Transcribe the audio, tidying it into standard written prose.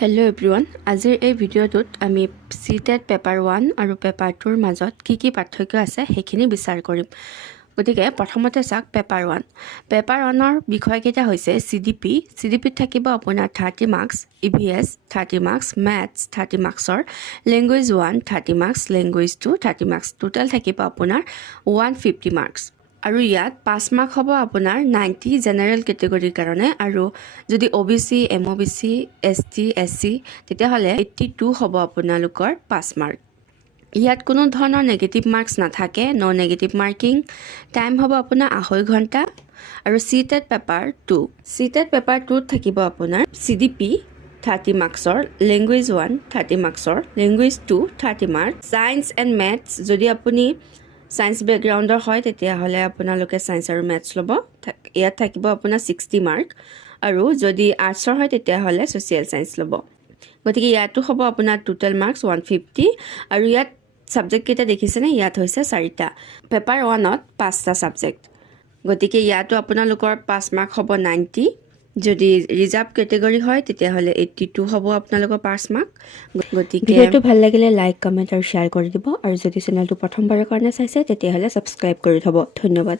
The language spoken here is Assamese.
হেল্ল' এভৰিৱান, আজিৰ এই ভিডিঅ'টোত আমি CTET পেপাৰ 1 আৰু পেপাৰ 2ৰ মাজত কি পাৰ্থক্য আছে সেইখিনি বিচাৰ কৰিম। গতিকে প্ৰথমতে চাওক পেপাৰ 1। পেপাৰ 1ৰ বিষয়কেইটা হৈছে CDPত থাকিব আপোনাৰ 30 মাৰ্কছ, EVS 30 মাৰ্কছ, মেথছ 30 মাৰ্কছৰ, language 1 30 marks, language 2 30 marks, total থাকিব আপোনাৰ 150 মাৰ্কছ। আৰু ইয়াত 5 মাৰ্ক হ'ব আপোনাৰ 90 জেনেৰেল কেটেগৰীৰ কাৰণে, আৰু যদি OBC, MOBC, ST, SC তেতিয়াহ'লে 82 হ'ব আপোনালোকৰ 5 মাৰ্ক। ইয়াত কোনো ধৰণৰ নেগেটিভ মাৰ্কছ নাথাকে, ন' নেগেটিভ মাৰ্কিং। টাইম হ'ব আপোনাৰ 2.5 ঘণ্টা। আৰু CTET পেপাৰ 2ত থাকিব আপোনাৰ CDP 30 মাৰ্কছৰ, লেংগুৱেজ 1 30 মাৰ্কছৰ, language 2 30 marks, science and maths যদি আপুনি ছায়েন্স বেকগ্ৰাউণ্ডৰ হয় তেতিয়াহ'লে আপোনালোকে ছায়েন্স আৰু মেথছ ল'ব। ইয়াত থাকিব আপোনাৰ 60 মাৰ্ক, আৰু যদি আৰ্টছৰ হয় তেতিয়াহ'লে ছ'চিয়েল ছায়েন্স ল'ব। গতিকে ইয়াতো হ'ব আপোনাৰ টোটেল মাৰ্কছ 150। আৰু ইয়াত ছাবজেক্টকেইটা দেখিছেনে? ইয়াত হৈছে 4টা। পেপাৰ 1ত 5টা ছাবজেক্ট, গতিকে ইয়াতো আপোনালোকৰ 5 মাৰ্ক হ'ব 90। যদি ৰিজাৰ্ভ কেটেগৰী হয় তেতিয়াহ'লে 82 হ'ব আপোনালোকৰ 5 মাৰ্ক। গতিকে ভিডিঅ'টো ভাল লাগিলে লাইক, কমেণ্ট আৰু শ্বেয়াৰ কৰি দিব, আৰু যদি চেনেলটো প্ৰথমবাৰৰ কাৰণে চাইছে তেতিয়াহ'লে ছাবস্ক্ৰাইব কৰি থ'ব। ধন্যবাদ।